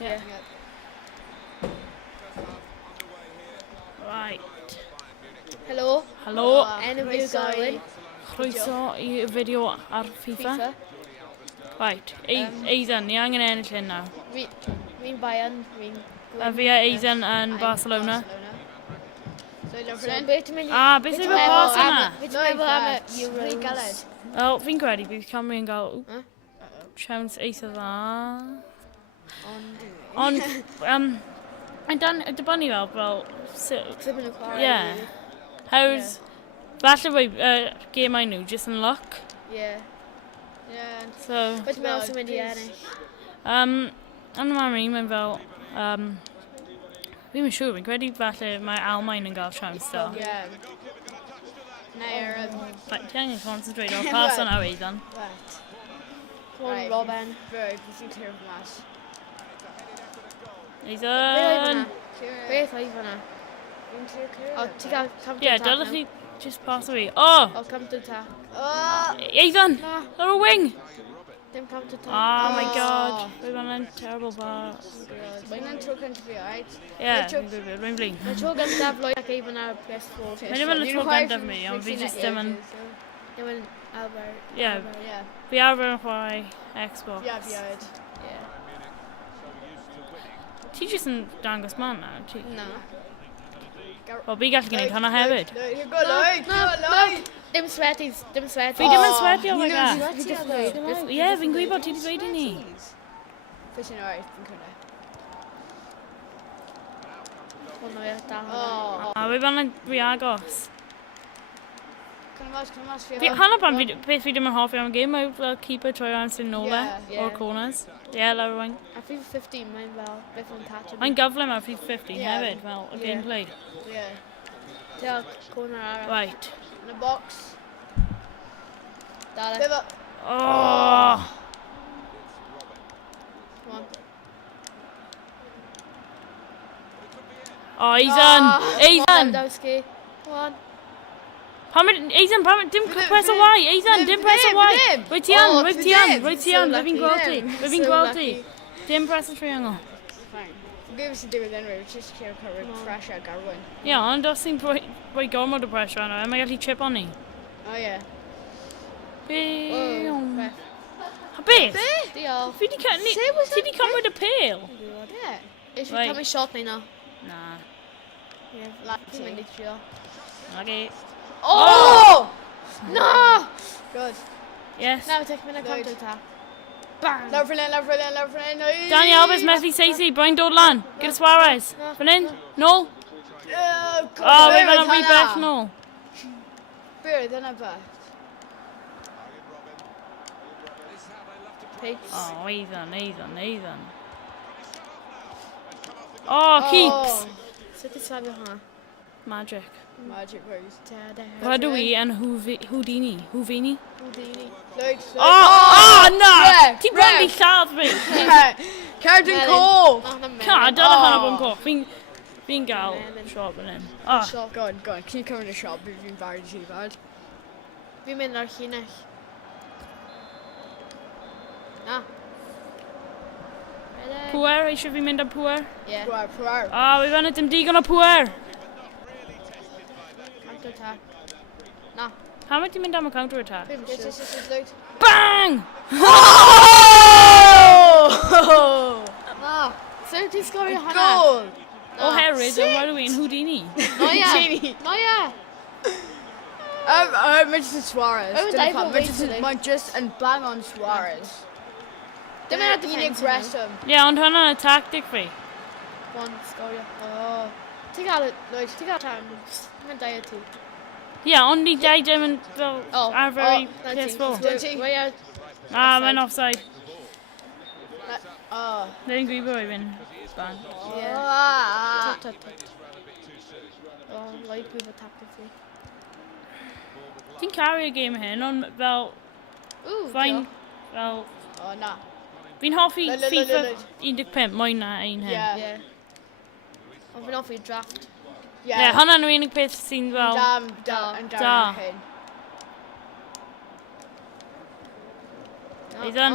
Yeah. Right. Helo. Helo. Enw fi yw Garwyn. Croeso i fideo ar FIFA. Right. Aidan, ni angen ennill hyn nawr. Fi'n Bayern, A fi a Aidan yn Barcelona. So, beth ti'n mynd i... Beth yw'r pas yna? Beth ti'n meddwl am y Euros? Wel, fi'n credu bydd Cymru yn cael siawns eitha dda. Ond, dan, dibynnu fel... Sut maen nhw'n chwarae? Yeah. How's... Falle bod gemau nhw just yn luck. Yeah. So... Beth ti'n meddwl sy'n mynd i ennill? Ond yma mi, mae'n fel... Fi'n siŵr, fi'n credu falle mae Almaen yn cael siawns da. Right, ti angen concentrate o'r pas yna o Aidan. Come on, Robin. Beth ti'n clear mas? Aidan! Beth oedd hwnna? O, ti gael come to Yeah, attack dylech now. chi just pass away. Oh! O, come to attack. Aidan! Na. Ar y wing! Dim come to attack. Oh my god. We've got a terrible pass. Mae'n yn tro cyntaf fi, alright? Yeah, mae'n blin. Mae tro gyntaf Lloyd ac Evan ar PS4. Mae ddim yn y tro gyntaf mi, ond fi just ddim yn... Ddim yn Albert. Yeah, fi arfer yn chwarae Xbox. Yeah, fi oed. Ti just yn dangos man na? Na. O, fi gallu gwneud hwnna hefyd. Go Lloyd! Dim sweaties. Fi ddim yn swedio fe ga. Ie, fi'n gwybod ti wedi dweud i ni. Fishing alright, fi'n cwrdd. O, no, ie, da. A fi fan yn rhy agos. Cwrdd mas, Hanna pan beth fi ddim yn hoffi am y gêm, mae fel keeper troi around sy'n nôl o'r corners. Ie, lawr y wing. A FIFA 15, mae'n fel, beth yn catch. Mae'n gyfle mae FIFA 15 hefyd, fel y gameplay. Ie. Diolch, corner arall. Right. In a box. Dale. Oh! Come on. Oh, Aidan! Aidan! Lewandowski. Come on. Aidan, dim press o Y! Aidan, dim press o Y! Rwy ti an, rwy ti an, rwy ti an, rwy fi'n gweld ti. Rwy fi'n gweld ti. Dim press o triangle. Fine. Give us a do with anyway, we're just here to cover pressure, Garwyn. Ie, ond os ti'n rhoi gormod o pressure arno, mae gallu chip on ni. Oh, yeah. Beth? Beth? Diolch. Ti di cymryd y pêl? Yeah. Is fi cymryd shot neu no? Na. Yeah, ti'n mynd i trio. Okay. Oh! No! Good. Yes. Now take me in a counter attack. Bang! Lawr fan hyn. Dani Alves methu Saisi, Brian dod lan. Gyda Suarez. Fan hyn? Nôl? Oh, fe fan o'n rhy bell nôl. Byr, dyna beth. Pace. Oh, Aidan. Oh, keeps. Sut i safio hwnna? Magic. Magic Rose. Rydw i yn Houdini. Houdini. Lloyd. Oh, na! Ti'n bron i lladd fi. Carden Cole. Dyna hwnna bod yn coch. Fi'n gael shot fan hyn. Go on. Can you come in the shop if you've been too bad? Fi'n mynd ar llinell. Na. Pŵer, eisiau fi mynd am pŵer? Ie. Pŵer. Fi fan y dim digon o pŵer. Counter attack. Na. Pam wyt ti'n mynd am y counter attack? Lloyd. Bang! Na. Sut ti'n sgorio hwnna? Goal! Oherwydd, rydw i'n Houdini. No, yeah. Mae'n just yn Suarez. Mae'n just yn bang on Suarez. Dim yn unig reswm. Ie, ond hwnna'n y tactic fi. One, sgorio. Ti'n gael Lloyd, ti'n gael time. Mae'n dau o ti. Ie, ond ni dau dim yn fel arfer i PS4. Mae'n offside. Dwi'n gwybod i fynd. Ban. Tut. Lloyd gwybod tactic fi. Ti'n caru y game hyn, ond fel... Fain... Fel... Na. Fi'n hoffi FIFA 15, mwy na un hyn. Ie. Ond fi'n hoffi draft. Ie, hwnna'n unig peth sy'n fel... Da. Aidan?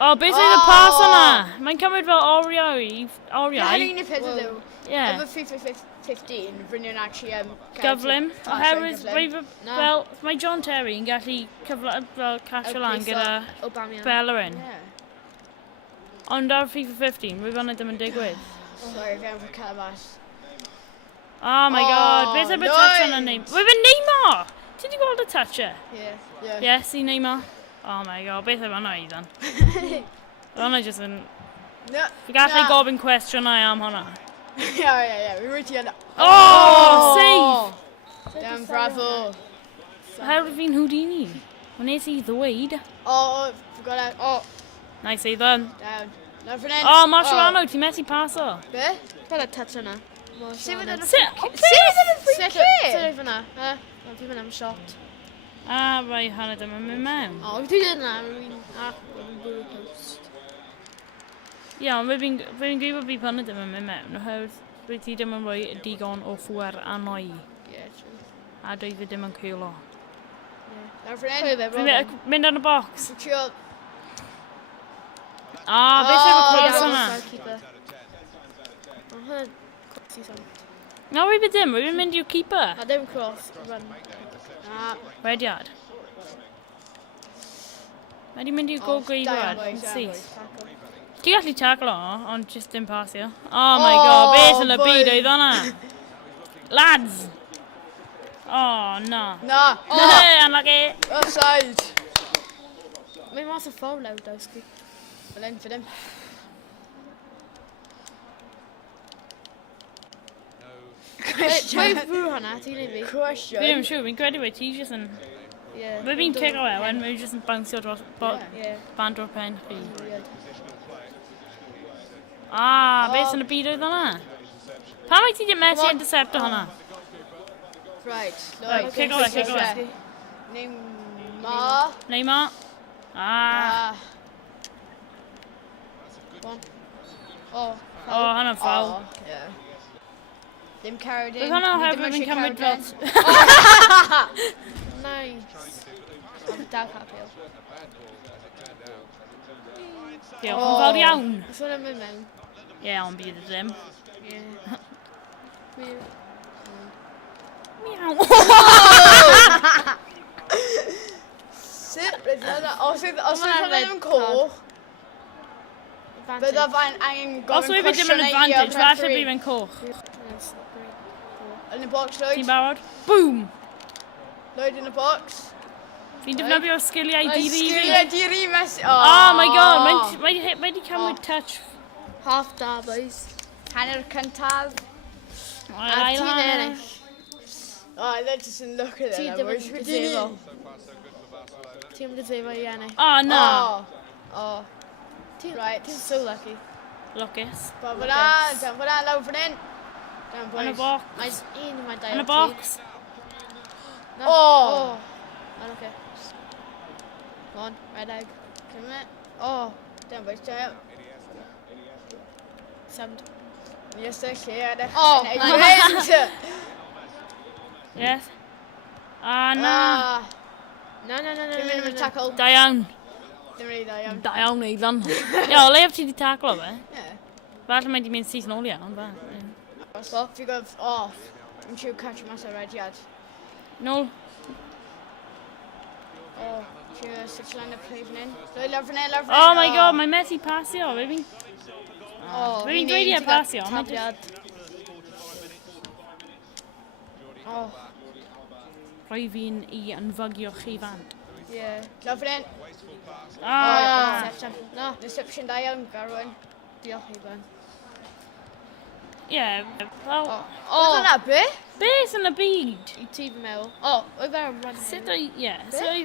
O, beth oedd y pas yna? Mae'n cymryd fel oriau. Hynny'n ei pethau ddiw. Ie. Efo FIFA 15, rwy'n actually... Gyflym. Oherwydd, fel, mae John Terry yn gallu cyfle fel casio lan gyda Bellerin. Ond ar FIFA 15, rwy'n fanna ddim yn digwydd. Sorry, fe'n fy cefas. Oh my god, beth yw'r touch yna Neymar? Rwy'n Neymar! Ti wedi gweld y touch e? Ie. Yes, i Neymar. Oh my god, beth yw'r fanna Ethan? Hwna jyst yn... Fi gallu gofyn cwestiynau am hwnna. Ie, fi rwy'n ti yna. Oh, save! Damn, bravo. Oherwydd fi'n Houdini. Hwna nes i ddweud. Forgot it. Nice, Ethan. Down. No, for then. Oh, Marshall, ti methu paso. Be? Fel y touch yna. Sef yn y Sut? free kick? Sut oedd yna? Fi mynd am shot. Rai hana ddim yn mynd mewn. O, fi dwi yna. Fi'n bwrw post. Ie, ond fi'n gwybod fi pan ddim yn mynd mewn. Oherwydd, rwy ti ddim yn rhoi digon o phwer anoi. Ie, true. A dwi fi ddim yn cwlo. No, for then. Fi'n mynd yn y box. Chill. Beth yw'r cross yna? O, hwnna cross i son. No, rwy fi ddim. Rwy'n mynd i'w keeper. A ddim cross. Run. Rediad. Mae di mynd i'w go gweithred. Ti gallu taglo, ond just dim pasio. Oh my god, beth yn y byd oedd hwnna? Lads! Oh, no. Na. Unlucky. Offside. Mae mas o ffawl lawr daw, sgwi. For them. Mae'n bwrw hwnna, ti'n ei fi? Question. Fi ddim yn siŵr, fi'n credu wedi ti jyst yn... Mae fi'n kick o ewen, mae jyst yn bounsio dros band o'r pen chi. Beth yn y byd oedd hwnna? Pa mae ti ddim methu intercepto hwnna? Right. Kick o e. Neymar. Neymar. Hwnna'n ffawl. Dim carried in. Bydd hwnna oherwydd fi'n cymryd fel... Nice. Ond dal capio. Diolch yn fawr iawn. Ys hwnna'n mynd mewn? Ie, ond bydd y ddim. Miaw. Sut? Os oedd hwnna'n yn coch, bydda fe'n angen Os gofyn wyf fi ddim yn advantage, falle bydd fe'n coch. In the box, Lloyd. Ti'n barod? Boom! Lloyd in the box. Fi'n defnyddio'r sgiliau diri fi. Sgiliau diri Messi. Oh my god, mae di cymryd touch. Half da, boys. Hanner cyntaf. Ail hanner. Let's just look at Ti it. ddim yn gyfeifo. Ti ddim yn gyfeifo i ennill. No. Right. Ti'n so lucky. Lucas. But fyna, lawr fan hyn. Down, boys. Yn y box. Mae un mae dau. Yn y box. Okay. Go on, red egg. Come on. Down, boys, down. 7. Yes, they're clear. Nice. Yes. Na. No. Dim mynd yn tackle. Da iawn. Dim rili da iawn. Da iawn, Eidan. Ie, o leif ti di taclo fe. Ie. Falle mae di mynd syth nôl iawn, fa. Fi gof off. I'm sure catch mas o rediad. Nôl. Sure, six line of play fan hyn. Lawr fan hyn. Oh my god, mae Messi pasio. Fe fi'n dweud i e pasio. Tabliad. Rhoi fi'n i anfygio chi fan. Ie. Lawr fan hyn. No. Reception da iawn, Garwyn. Diolch i ben. Ie, wel... Oedd hwnna be? Beth yn y byd? I ti fy meddwl. Oedd fe'n rhan. Sut o'i... Ie, so o'i...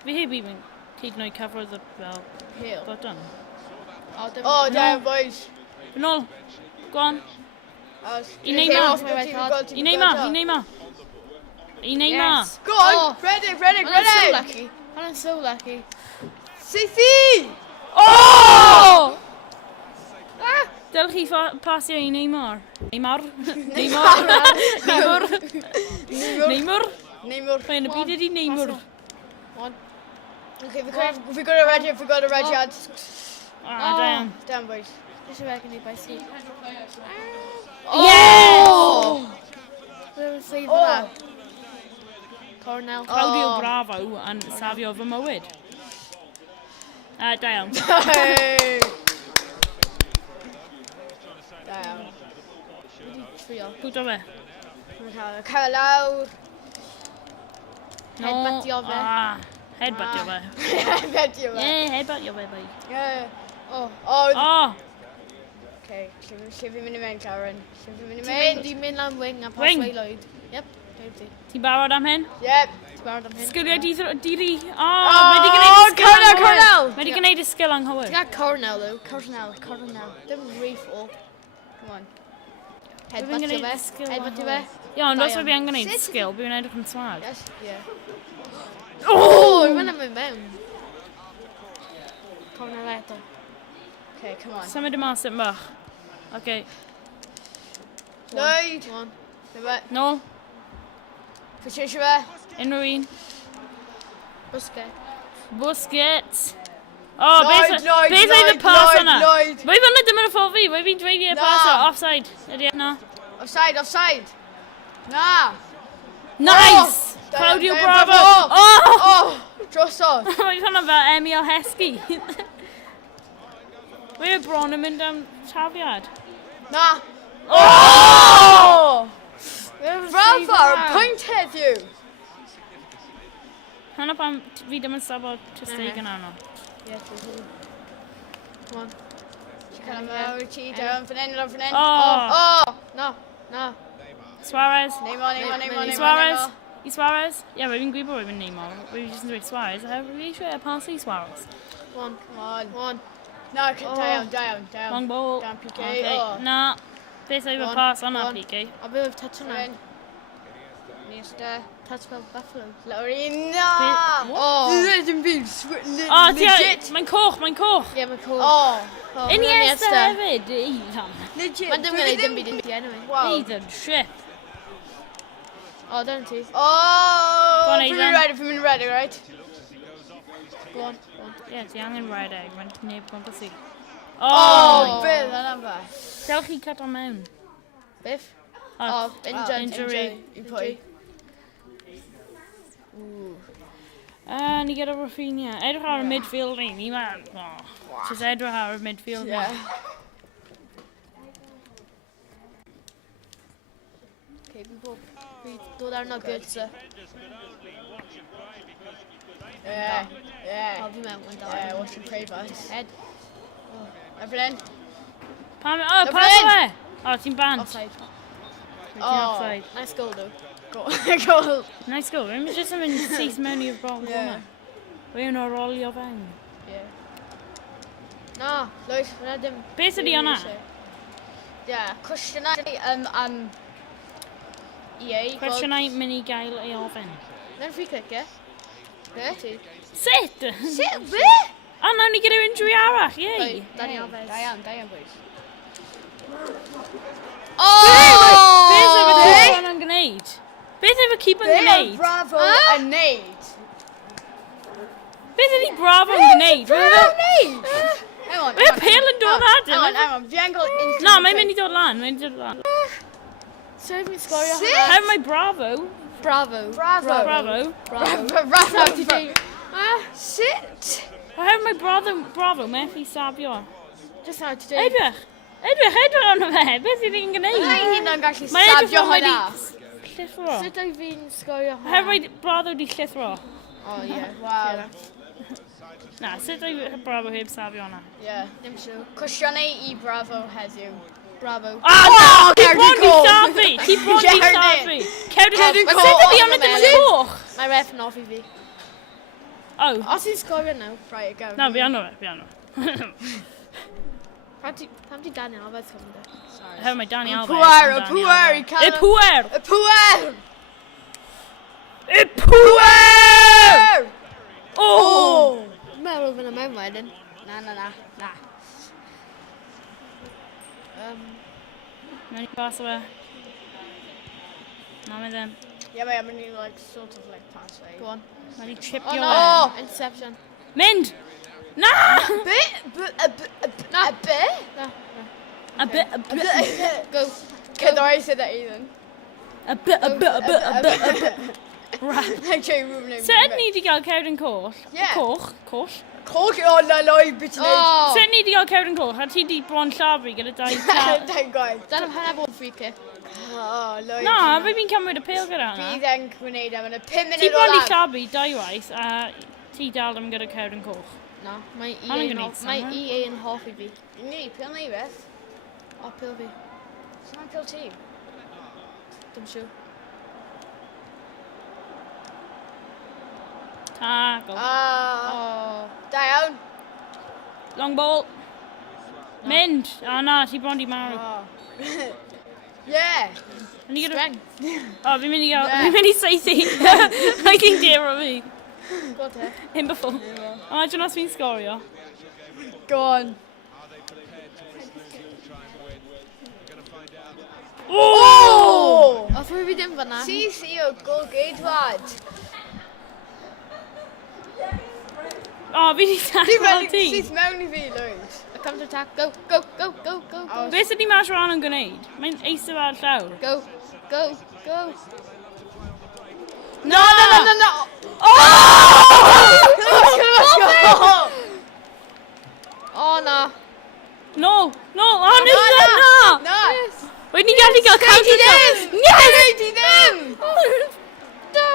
Fi heb i fi'n cyd nhw'n cyfrodd y fel... Hill. Bottom. Down, boys. Fy nôl. Go on. I Neymar. I Neymar. Go on, Redig. Hwna'n so lucky. Hwna'n so lucky. Seithi! Dylech chi pasio i Neymar. Neymar. Neymar. Mae'n y byd ydi Neymar. Okay, we got a red here, we got a red yard. Ah, damn. Damn, boys. This is where I can do by C. Yes! Where was save that? Cornell. Claudio Bravo and Savio fy mywyd. Damn. Hey! Damn. Trio. Pwto fe. Cael lawr. No. Headbuttio fe. Headbuttio fe. Headbuttio fe. Headbuttio fe, bai. Yeah. Oh. Oh! Okay, lle fi'n mynd i mewn, Karen? Lle fi'n mynd i mewn? Ti'n mynd am wing a pas Wing. Lloyd. Yep. Ti'n barod am hyn? Yep. Ti'n barod am hyn? Sgiliau di... Oh, mae di gwneud y sgil anghywir. Cornell! Mae di gwneud y sgil anghywir. Ti'n gael Cornell though. Cornell. Dim refall. Come on. Headbuttio gwneud fe. y sgil Headbuttio fe. Ie, ond os fi yn gwneud sgil, bydd yn edrych yn swag. Yes, yeah. Oh! I'n mynd am mynd mewn. Cornell eto. Okay, come on. Symud y mas yn bach. Okay. Lloyd! Come on. Fe. No, Patricia fe. unrhyw un. Busquets. Busquets. Oh, beth Lloyd, oedd y Lloyd, pas Lloyd, yna? Lloyd. Mae fyna dim yn y ffordd fi, mae fi'n dweud i'r Na. pas o offside. Ydy, na. Offside. Na! Nice! Oh, Claudio Diane Bravo! Bravo. Oh! Oh! Drosodd. Mae hwnna fel Emil Heskey. Mae y bron yn mynd am trafiad. Na! Oh! Bravo! Pwynt heddiw. Hwna pam fi ddim yn sabod tysteg yn arno. Come on. Cael am awr ti, down fan hyn. Oh! Oh! No. No. Suarez. Neymar. Suarez. I Suarez? Ie, mae fi'n gwybod bod fi'n Neymar. Mae fi'n jyst yn dweud Suarez. A fi eisiau pas i Suarez. Come on. No, down. Long ball. Down PK. Okay. Oh. Na. Beth oedd y Go on, pas go yna, on. PK? A be oedd touch yna? Ryn. Nista. Touch fel Buffalo. Lawr i na! Oh. Ddim byd. O, mae'n coch. Ie, mae'n cool. Oh. Iniesta hefyd. Eidan. Legit. Mae'n dim gwneud dim byd i anyway. Wow. Eidan, shit. O, dyna ti. Oh! Go on, Fi'n Aidan. mynd ready, right? Go on. Ie, ti angen rhaid egg. Mae'n neb gwmpas i. Oh! Beth yna fa? Dewch chi cut o mewn. Biff. Oh, Injury. I pwy? Ni gyda Rafinha. Edrych ar y midfield ni. Ni man. Just edrych ar y midfield ni. Yeah. Okay, we dod arno good, sir. Yeah. O, fi mewn, mae'n dal. Yeah, watch him pray for us. Head. Evelyn? Pam Dyfryn! fe? O, ti'n bant. Offside. Ti'n Oh. offside. Nice goal, though. Goal. Nice go. Rwy'n jyst yn mynd syth mewn i'r bron Yeah. hwnna. Rwy'n orolio fewn. Yeah. No. Lloyd? Wyna dim... Beth ydi hwnna? Yeah. Cwestiynau EA. Cwestiynau mynd i gael ei ofyn. Mae'n free kick, ie? Be? Ti. Sut? Sut? Be? O, nawn ni gyda injury arall, yei. Dani Alves. Diane, boys. Beth efo keeper yn gwneud? Beth efo keeper yn Be? gwneud? Bravo yn neud. Beth ydi Bravo yn gwneud? Hang on. Mae pêl yn dod at Hang him. on. Fi angen cael Na, mae'n mynd i dod lan. Mae'n dod lan. So fi'n sgorio Sut? hwnna. How mae Bravo? Bravo. Bravo. Bravo. Sut? How mae Bravo methu safio? Just how to do. Edrych arno fe. Beth ydi'n gwneud? Mae hyn yn gallu Mae edrych stabio fel mae hwnna. di llithro. Sut oedd fi'n sgorio hwnna? How mae Bravo di llithro? Oh, ie. Wow. Na, sut oedd Bravo heb safio hwnna? Yeah. Dim siw. Cwestiynau I Bravo heddiw. Bravo. Ah, Cerdyn Ti bron di coch. safi! Ti bron di Cerdyn. safi! Cerdyn Cerdyn coch! coch. Sut ydi hwnna dim yn coch? Mae ref yn off i fi. Oh, Os i'n sgorio nawr, Right, go. na, fi anno fe. pam ti Dani Alves cymryd e? How mae Dani Alves? Pŵer, i cael... Y pŵer! Y pŵer! Y pŵer! Oh! Meddwl fyna mewn wedyn. Na. Mewn i pas o fe. Na, mae ddim. Yeah, but I'm gonna like sort of like pass away. Go on. Mae di chipio Oh fe. no! Interception. Mynd! Na! A bit. A bit. A bit. Go. Cyd I said that even. A bit. Rap. Actually, we're moving. Sut ni di gael cewd yn coch? Yeah. Coch? Coch, oh, la, bitch. Oh. Sut ni di gael cewd yn coch? A ti di bron llafu gyda dau llaw? Thank God. Dyna hynna bod free kick. Oh, la. Na, fe fi'n cymryd y pêl gyda hwnna. Bydd e'n gwneud am yna 5 Ti munud o bron i lan. llafu dau waith a ti dal am gyda cewd yn coch. Na, mae Hwnna'n EA yn gwneud hoff- mae summer. EA yn hoffi fi. Ni, pil ni beth. O, pil fi. Sa'n pil ti? Dim siw. Tackle. O. Da iawn. Long ball. Mynd. A na, ti bron di marw. Yeah. Ni gyda... Strength. O, fi'n mynd i gael... Yeah. Fi'n mynd i seithi. Mae'n ti'n dero fi. Go te. Hyn before. O, dwi'n os fi'n sgorio. Go on. Oh! Oh! O, ffwy fi dim fanna. CC o gol geidwad. O, fi di tackle ti. Sydd mewn i fi, Lwyd. A counter attack. Go, go, go, go, go, go. Be sydd di Marsh Rhan yn gwneud? Mae'n eistedd ar llawr. Go, go, go. No! No. O, na. No! O, nes i na! No. Wedi ni gallu gael counter attack. Yes! Yes! Ti ddim! Da.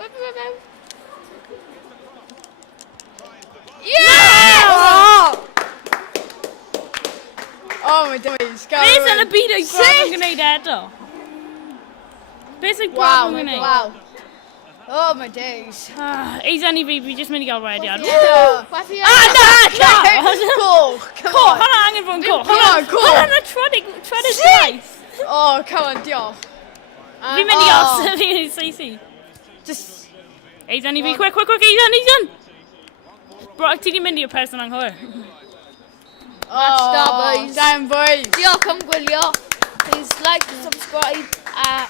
Web. Yeah! Oh my days. Go. Be sy'n y byd o'i gwrdd yn gwneud eto? Be sy'n gwrdd yn gwneud? Wow. Oh my days. Eisan i fi jyst mynd i gael wediad. Yeah. Wafi Na! Coch. Come Coch, on. hwnna angen fod yn coch. Come on, coch. Hwnna tredydd gwaith. Oh, come on, diolch. Fi'n mynd i gael Saesi. Just. Eisan i fi, quick, Eisan! Bro, ti di mynd i'r person anghywir. Match da, boys. Damn, boys. Diolch am gwylio. Please like, subscribe, a